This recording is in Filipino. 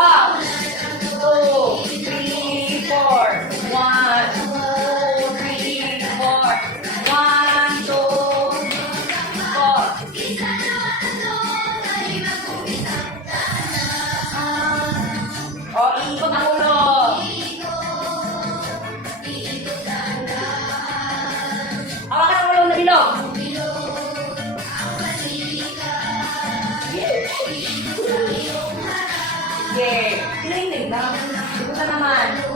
Go! 2, 3, 4. 1, 2, 3, 4. 1, 2, 4. O, ikot ang ulo. Hawakan ang ulo na bilog. Okay. Tinignig lang. Ito naman.